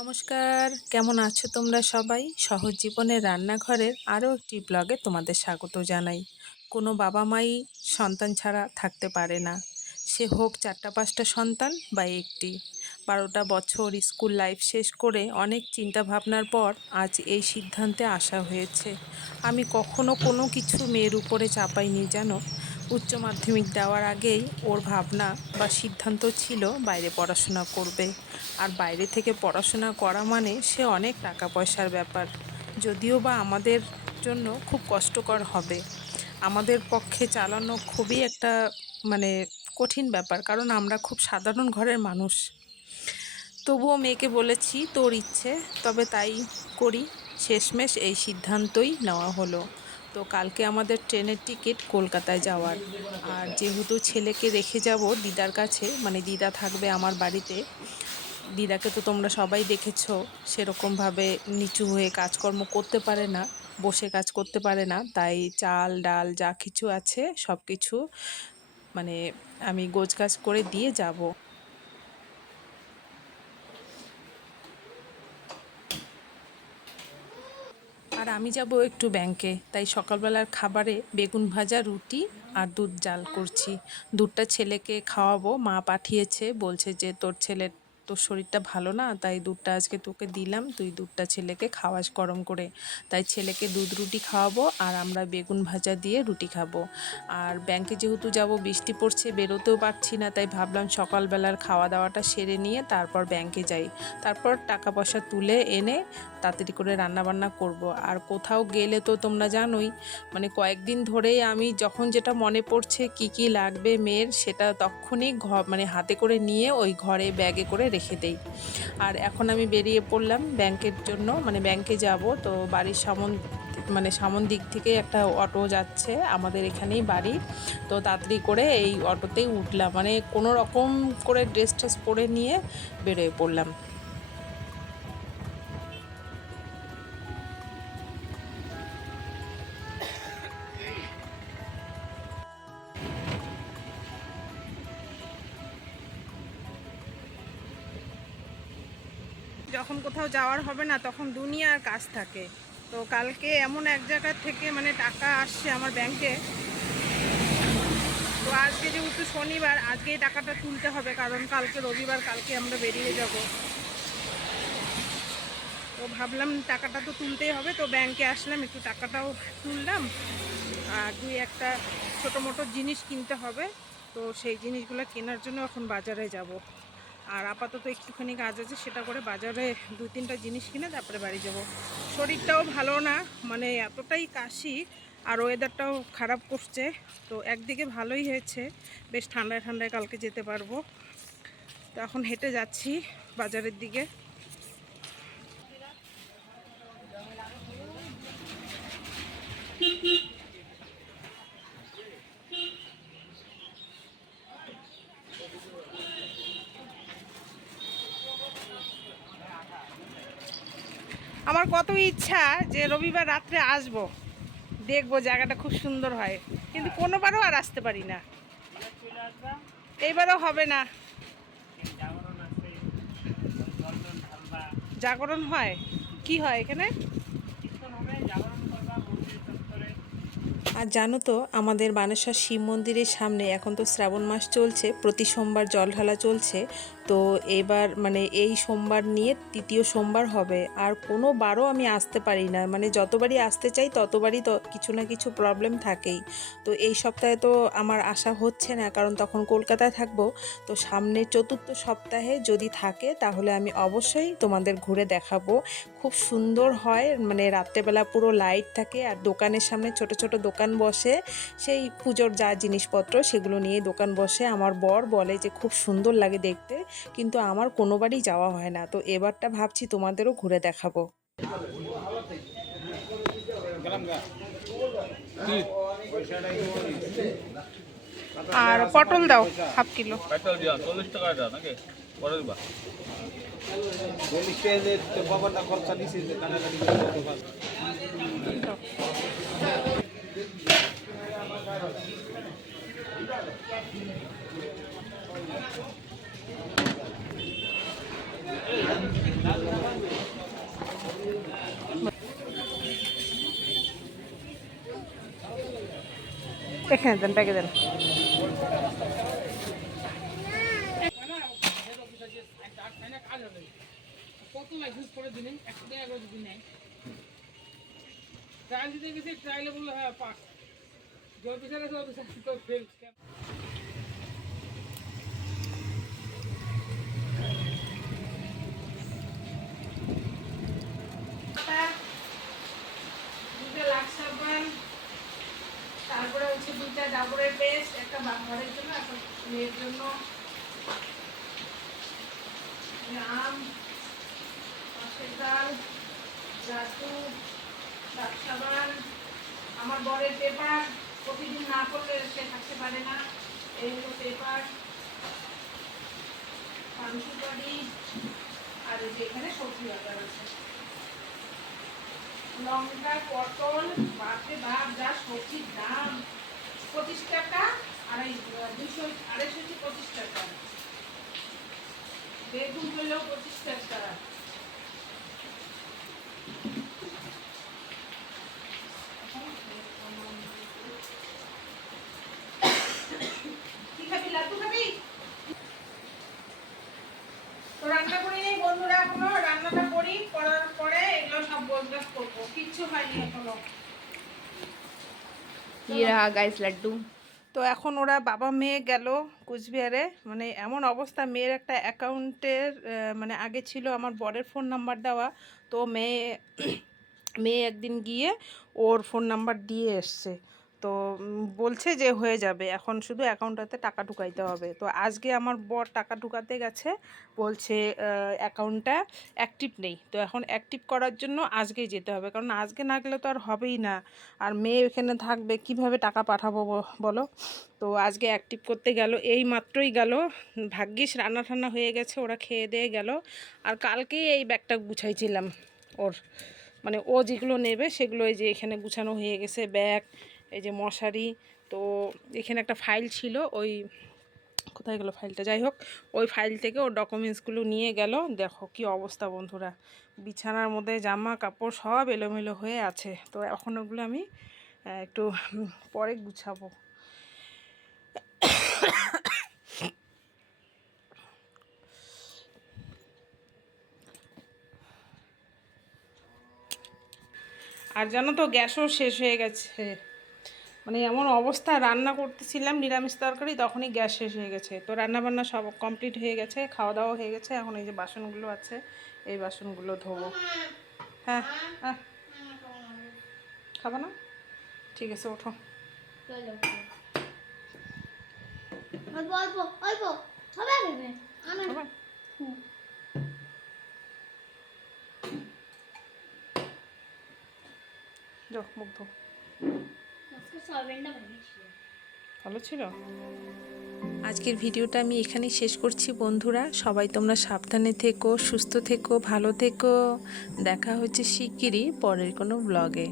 নমস্কার। কেমন আছো তোমরা সবাই? সহজ জীবনের রান্নাঘরের আরও একটি ব্লগে তোমাদের স্বাগত জানাই। কোনো বাবা মাই সন্তান ছাড়া থাকতে পারে না। সে হোক চারটা পাঁচটা সন্তান বা একটি। বারোটা বছর স্কুল লাইফ শেষ করে অনেক চিন্তা ভাবনার পর আজ এই সিদ্ধান্তে আসা হয়েছে। আমি কখনো কোনো কিছু মেয়ের উপরে চাপাইনি, জানো? উচ্চ মাধ্যমিক দেওয়ার আগেই ওর ভাবনা বা সিদ্ধান্ত ছিল বাইরে পড়াশোনা করবে। আর বাইরে থেকে পড়াশোনা করা মানে সে অনেক টাকা পয়সার ব্যাপার। যদিও বা আমাদের জন্য খুব কষ্টকর হবে। আমাদের পক্ষে চালানো খুবই একটা মানে কঠিন ব্যাপার, কারণ আমরা খুব সাধারণ ঘরের মানুষ। তবুও মেয়েকে বলেছি, তোর ইচ্ছে, তবে তাই করি। শেষমেশ এই সিদ্ধান্তই নেওয়া হলো। তো কালকে আমাদের ট্রেনের টিকিট কলকাতায় যাওয়ার। আর যেহেতু ছেলেকে রেখে যাব দিদার কাছে মানে দিদা থাকবে আমার বাড়িতে, দিদাকে তো তোমরা সবাই দেখেছ, সেরকমভাবে নিচু হয়ে কাজকর্ম করতে পারে না, বসে কাজ করতে পারে না, তাই চাল, ডাল, যা কিছু আছে সব কিছু মানে আমি গোছ কাজ করে দিয়ে যাব। আমি যাব একটু ব্যাংকে তাই সকালবেলার খাবারে বেগুন ভাজা, রুটি আর দুধ জাল করছি। দুধটা ছেলেকে খাওয়াবো, মা পাঠিয়েছে, বলছে যে তোর ছেলের তোর শরীরটা ভালো না, তাই দুধটা আজকে তোকে দিলাম। তুই দুধটা ছেলেকে খাওয়াস গরম করে। তাই ছেলেকে দুধ রুটি খাওয়াবো আর আমরা বেগুন ভাজা দিয়ে রুটি খাব। আর ব্যাংকে যেহেতু যাব, বৃষ্টি পড়ছে, বেরোতেও পারছি না, তাই ভাবলাম সকালবেলার খাওয়া দাওয়াটা সেরে নিয়ে তারপর ব্যাংকে যাই। তারপর টাকা পয়সা তুলে এনে তাড়াতাড়ি করে রান্না বান্না করব। আর কোথাও গেলে তো তোমরা জানোই মানে কয়েকদিন ধরেই আমি যখন যেটা মনে পড়ছে কি কি লাগবে মেয়ের, সেটা তখনই ঘ মানে হাতে করে নিয়ে ওই ঘরে ব্যাগে করে রেখে দেই। আর এখন আমি বেরিয়ে পড়লাম ব্যাংকের জন্য মানে ব্যাংকে যাব। তো বাড়ির সামন মানে সামন দিক থেকে একটা অটো যাচ্ছে আমাদের এখানেই বাড়ি। তো তাড়াতাড়ি করে এই অটোতেই উঠলাম। মানে কোনো রকম করে ড্রেস ট্রেস পরে নিয়ে বেরোয় পড়লাম। যখন কোথাও যাওয়ার হবে না, তখন দুনিয়ার কাজ থাকে। তো কালকে এমন এক জায়গার থেকে মানে টাকা আসছে আমার ব্যাংকে। তো আজকে যেহেতু শনিবার, আজকেই টাকাটা তুলতে হবে, কারণ কালকে রবিবার, কালকে আমরা বেরিয়ে যাব। তো ভাবলাম টাকাটা তো তুলতেই হবে, তো ব্যাংকে আসলাম, একটু টাকাটাও তুললাম। আর দুই একটা ছোটো মোটো জিনিস কিনতে হবে, তো সেই জিনিসগুলো কেনার জন্য এখন বাজারে যাব। আর আপাতত একটুখানি কাজ আছে, সেটা করে বাজারে দুই তিনটা জিনিস কিনে তারপরে বাড়ি যাব। শরীরটাও ভালো না মানে এতটাই কাশি আর ওয়েদারটাও খারাপ করছে, তো একদিকে ভালোই হয়েছে, বেশ ঠান্ডায় ঠান্ডায় কালকে যেতে পারব। তো এখন হেঁটে যাচ্ছি বাজারের দিকে। আমার কত ইচ্ছা যে রবিবার রাত্রে আসব। দেখব জায়গাটা খুব সুন্দর হয়। কিন্তু কোনোবারও আর আসতে পারি না। এইবারও হবে না। জাগরণ হয়? কি হয় এখানে? আর জানো তো, আমাদের বানেশ্বর শিব মন্দিরের সামনে এখন তো শ্রাবণ মাস চলছে, প্রতি সোমবার জল ঢালা চলছে। তো এবার মানে এই সোমবার নিয়ে তৃতীয় সোমবার হবে। আর কোনো বারও আমি আসতে পারি না। মানে যতবারই আসতে চাই, ততবারই তো কিছু না কিছু প্রবলেম থাকেই। তো এই সপ্তাহে তো আমার আশা হচ্ছে না, কারণ তখন কলকাতায় থাকব। তো সামনের চতুর্থ সপ্তাহে যদি থাকে, তাহলে আমি অবশ্যই তোমাদের ঘুরে দেখাবো। খুব সুন্দর হয় মানে রাত্রেবেলা পুরো লাইট থাকে, আর দোকানের সামনে ছোট ছোট দোকান বসে, সেই পুজোর যা জিনিসপত্র, সেগুলো নিয়ে দোকান বসে আমার বর বলে যে, খুব সুন্দর লাগে দেখতে। কিন্তু আমার কোনোবারই যাওয়া হয় না। তো এবারটা ভাবছি তোমাদেরও ঘুরে দেখাবো। আর পটল দাও হাফ কিলো। পেট্রোল দিয়া চল্লিশ টাকা এটা নাকি? পরে দিবা চল্লিশ টাকা বাবাটা খরচা এখানে দেন, ব্যাগে দেন। ট্রায়াল দিতে গেছে ট্রায়ালে বলল হ্যাঁ পাস। যে অফিসার আছে, অফিসার তো ফেল দুটো লাক্স সাবান তারপরে হচ্ছে দুটা ডাবরের বাঘরের জন্য, একটা মেয়ের জন্য। আম ডাল জাতু সাবান আমার বরের পেপার, প্রতিদিন না করলে সে থাকতে পারে না। এই পেপার। পান আর এই যে এখানে সবজি বাজার আছে। লঙ্কা, পটল বাপরে বাপ যা সবজির দাম। পঁচিশ টাকা আড়াই দুশো আড়াইশো কি পঁচিশ টাকা বেগুন হলেও পঁচিশ টাকা কি খাবি লাড্ডু খাবি তো রান্না করি নেই বন্ধুরা এখনো রান্নাটা করি করার পরে এগুলো সব বজগাছ করবো কিচ্ছু হয়নি এখনো ये रहा गाइस लड्डू তো এখন ওরা বাবা মেয়ে গেল কুচবিহারে। মানে এমন অবস্থা, মেয়ের একটা অ্যাকাউন্টের মানে আগে ছিল আমার বরের ফোন নাম্বার দেওয়া। তো মেয়ে মেয়ে একদিন গিয়ে ওর ফোন নাম্বার দিয়ে এসছে। তো বলছে যে হয়ে যাবে। এখন শুধু অ্যাকাউন্টটাতে টাকা ঢুকাইতে হবে। তো আজকে আমার বর টাকা ঢুকাতে গেছে, বলছে অ্যাকাউন্টটা অ্যাক্টিভ নেই। তো এখন অ্যাক্টিভ করার জন্য আজকেই যেতে হবে। কারণ আজকে না গেলে তো আর হবেই না। আর মেয়ে এখানে থাকবে, কীভাবে টাকা পাঠাবো বলো? তো আজকে অ্যাক্টিভ করতে গেল, এই মাত্রই গেল। ভাগ্যিস রান্না ঠান্না হয়ে গেছে, ওরা খেয়ে দিয়ে গেল। আর কালকেই এই ব্যাগটা গুছাইছিলাম ওর। মানে ও যেগুলো নেবে সেগুলো এই যে এখানে গুছানো হয়ে গেছে ব্যাগ এই যে মশারি, তো এখানে একটা ফাইল ছিল, ওই কোথায় গেলো ফাইলটা যাই হোক, ওই ফাইল থেকে ওর ডকুমেন্টসগুলো নিয়ে গেল। দেখো কি অবস্থা বন্ধুরা, বিছানার মধ্যে জামা, কাপড় সব এলোমেলো হয়ে আছে। তো এখন ওগুলো আমি একটু পরে গুছাবো। আর জানো তো, গ্যাসও শেষ হয়ে গেছে। মানে এমন অবস্থা রান্না করতেছিলাম নিরামিষ তরকারি তখনই গ্যাস শেষ হয়ে গেছে। তো রান্না বান্না সব কমপ্লিট হয়ে গেছে খাওয়া দাওয়া হয়ে গেছে এখন এই যে বাসনগুলো আছে এই বাসনগুলো ধোবো। হ্যাঁ হ্যাঁ খাব না? ঠিক আছে ওঠো। যাও মুখ ধো। ভালো ছিল? আজকের ভিডিওটা আমি এখানেই শেষ করছি বন্ধুরা। সবাই তোমরা সাবধানে থেকো, সুস্থ থেকো, ভালো থেকো। দেখা হচ্ছে শিগগিরই পরের কোনো ব্লগে